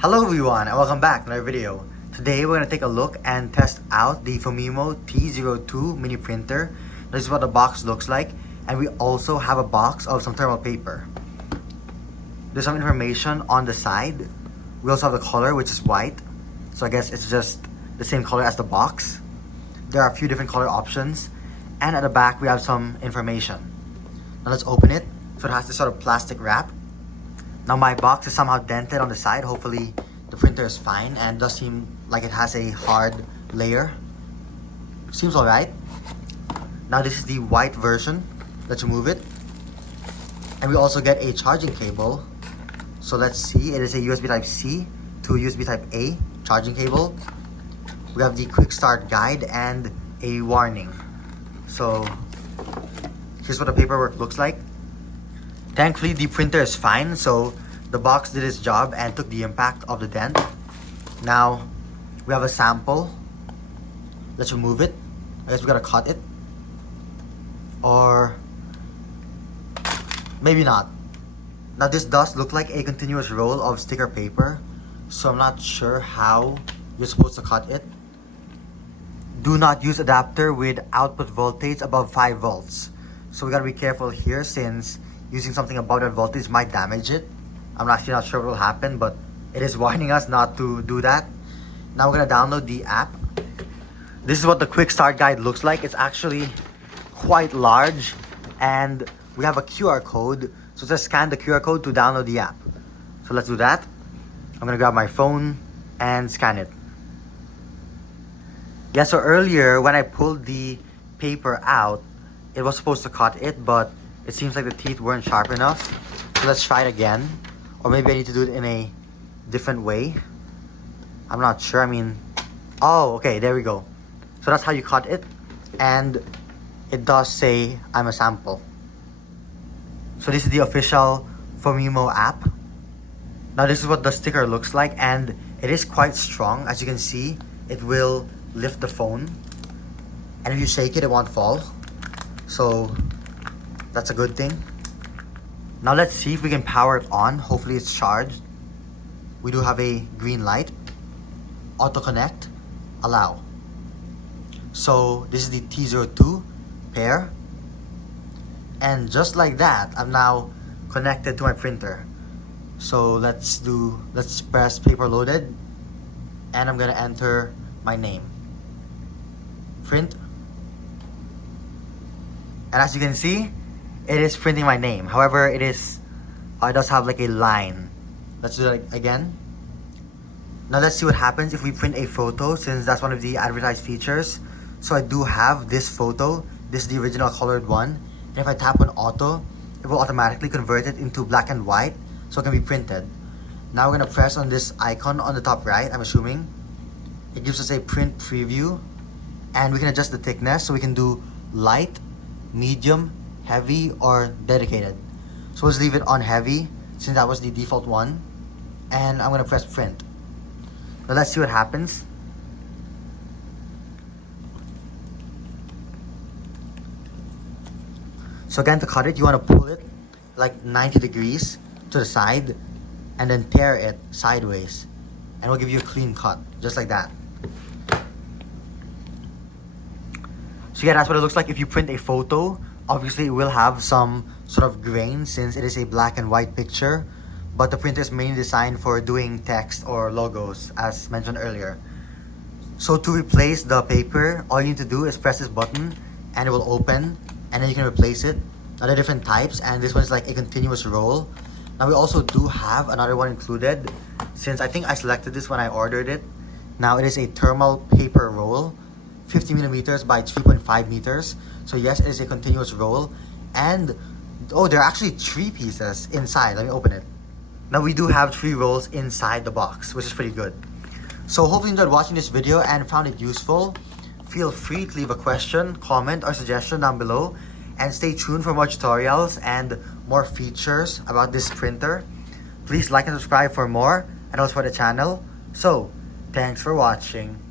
Hello everyone and welcome back to another video. Today we're going to take a look and test out the Phomemo T02 mini printer. This is what the box looks like, and we also have a box of some thermal paper. There's some information on the side. We also have the color, which is white, so I guess it's just the same color as the box. There are a few different color options, and at the back we have some information. Now let's open it. So it has this sort of plastic wrap. Now my box is somehow dented on the side. Hopefully the printer is fine, and it does seem like it has a hard layer. Seems alright. Now this is the white version. Let's remove it. And we also get a charging cable. So let's see, it is a USB Type-C to USB Type-A charging cable. We have the quick start guide and a warning. So here's what the paperwork looks like. Thankfully, the printer is fine, so the box did its job and took the impact of the dent. Now, we have a sample. Let's remove it. I guess we gotta cut it. Or maybe not. Now, this does look like a continuous roll of sticker paper, so I'm not sure how you're supposed to cut it. Do not use adapter with output voltage above 5 volts. So we gotta be careful here, since using something above that voltage might damage it. I'm actually not sure what will happen, but it is warning us not to do that. Now we're gonna download the app. This is what the quick start guide looks like. It's actually quite large, and we have a QR code. So just scan the QR code to download the app. So let's do that. I'm gonna grab my phone and scan it. Yeah, so earlier when I pulled the paper out, it was supposed to cut it, but it seems like the teeth weren't sharp enough. So let's try it again. Or maybe I need to do it in a different way. I'm not sure. Oh, okay, there we go. So that's how you cut it. And it does say, I'm a sample. So this is the official Phomemo app. Now this is what the sticker looks like, and it is quite strong. As you can see, it will lift the phone. And if you shake it, it won't fall. So that's a good thing. Now let's see if we can power it on. Hopefully it's charged. We do have a green light. Auto connect. Allow. So this is the T02 pair. And just like that, I'm now connected to my printer. So let's press paper loaded. And I'm gonna enter my name. Print. And as you can see, it is printing my name. However, it does have like a line. Let's do that again. Now let's see what happens if we print a photo, since that's one of the advertised features. So I do have this photo. This is the original colored one. And if I tap on auto, it will automatically convert it into black and white, so it can be printed. Now we're gonna press on this icon on the top right, I'm assuming. It gives us a print preview. And we can adjust the thickness, so we can do light, medium, heavy, or dedicated. So let's leave it on heavy, since that was the default one. And I'm gonna press print. Now let's see what happens. So again, to cut it, you wanna pull it like 90 degrees to the side, and then tear it sideways. And it'll give you a clean cut, just like that. So yeah, that's what it looks like if you print a photo. Obviously, it will have some sort of grain, since it is a black and white picture. But the printer is mainly designed for doing text or logos, as mentioned earlier. So to replace the paper, all you need to do is press this button, and it will open, and then you can replace it. Now there are different types, and this one is like a continuous roll. Now we also do have another one included, since I think I selected this when I ordered it. Now it is a thermal paper roll. 50 millimeters by 3.5 meters. So yes, it is a continuous roll. And oh, there are actually 3 pieces inside. Let me open it. Now we do have 3 rolls inside the box, which is pretty good. So hopefully you enjoyed watching this video and found it useful. Feel free to leave a question, comment, or suggestion down below. And stay tuned for more tutorials and more features about this printer. Please like and subscribe for more, and also for the channel. So thanks for watching.